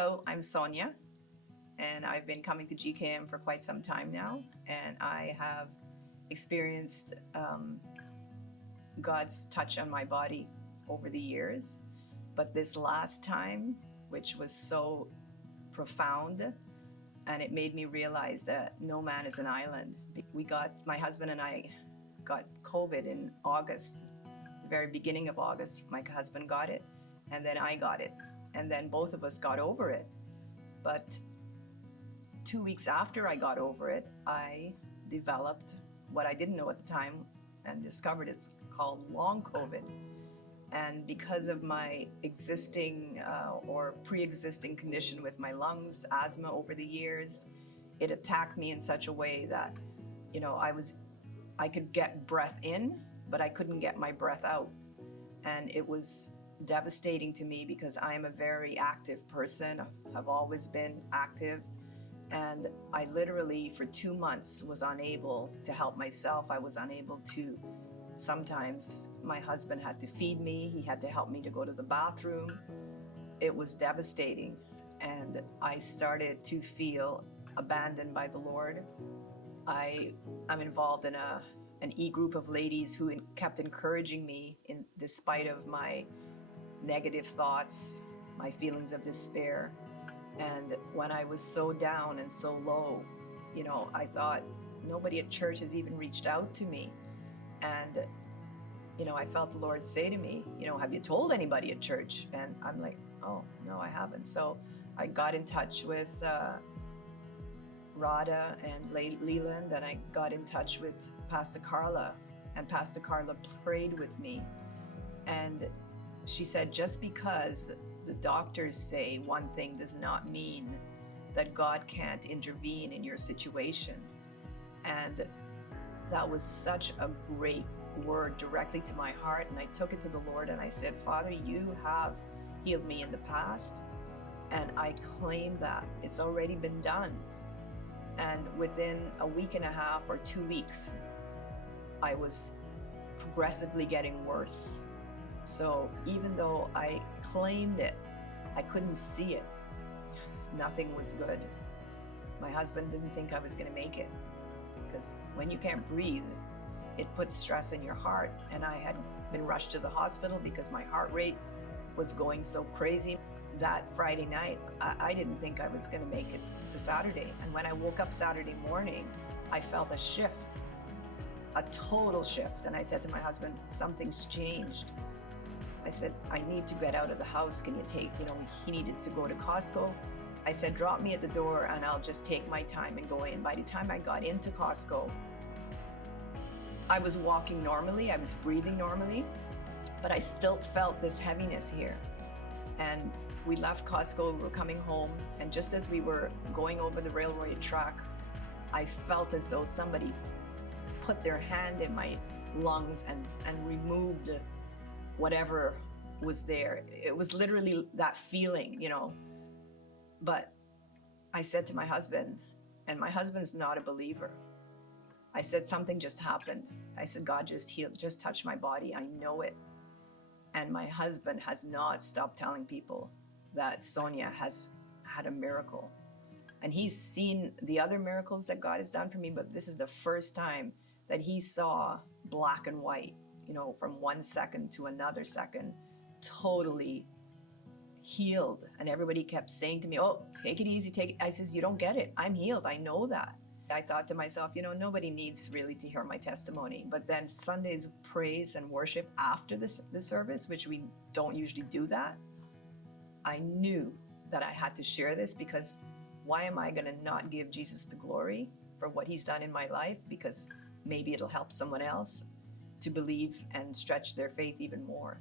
Hello, I'm Sonja, and I've been coming to GKM for quite some time now, and I have experienced God's touch on my body over the years. But this last time, which was so profound, and it made me realize that no man is an island. My husband and I got COVID in August, the very beginning of August. My husband got it, and then I got it. And then both of us got over it. But 2 weeks after I got over it, I developed what I didn't know at the time and discovered it's called long COVID. And because of my existing or pre-existing condition with my lungs, asthma over the years, it attacked me in such a way that, I could get breath in, but I couldn't get my breath out. And it was devastating to me because I am a very active person. I've always been active. And I literally, for 2 months, was unable to help myself. I was unable to, sometimes my husband had to feed me. He had to help me to go to the bathroom. It was devastating. And I started to feel abandoned by the Lord. I'm involved in an e-group of ladies who kept encouraging me despite of my negative thoughts, my feelings of despair. And when I was so down and so low, I thought nobody at church has even reached out to me. And, I felt the Lord say to me, have you told anybody at church? And I'm like, oh, no, I haven't. So I got in touch with Rada and Leland, and I got in touch with Pastor Carla, and Pastor Carla prayed with me. And she said, just because the doctors say one thing does not mean that God can't intervene in your situation. And that was such a great word directly to my heart. And I took it to the Lord and I said, Father, you have healed me in the past. And I claim that it's already been done. And within a week and a half or 2 weeks, I was progressively getting worse. So even though I claimed it, I couldn't see it. Nothing was good. My husband didn't think I was going to make it, because when you can't breathe, it puts stress in your heart. And I had been rushed to the hospital because my heart rate was going so crazy. That Friday night, I didn't think I was going to make it to Saturday. And when I woke up Saturday morning, I felt a shift, a total shift. And I said to my husband, something's changed. I said, I need to get out of the house. Can you take, he needed to go to Costco. I said, drop me at the door and I'll just take my time and go in. By the time I got into Costco, I was walking normally, I was breathing normally, but I still felt this heaviness here. And we left Costco, we were coming home, and just as we were going over the railroad track, I felt as though somebody put their hand in my lungs and removed whatever was there. It was literally that feeling, But I said to my husband, and my husband's not a believer, I said, something just happened. I said, God just healed, just touched my body. I know it. And my husband has not stopped telling people that Sonja has had a miracle. And he's seen the other miracles that God has done for me, but this is the first time that he saw black and white, from 1 second to another second, totally healed. And everybody kept saying to me, oh, take it easy, take it. I says, you don't get it. I'm healed. I know that. I thought to myself, nobody needs really to hear my testimony. But then Sunday's praise and worship after the service, which we don't usually do that, I knew that I had to share this, because why am I going to not give Jesus the glory for what he's done in my life? Because maybe it'll help someone else to believe and stretch their faith even more.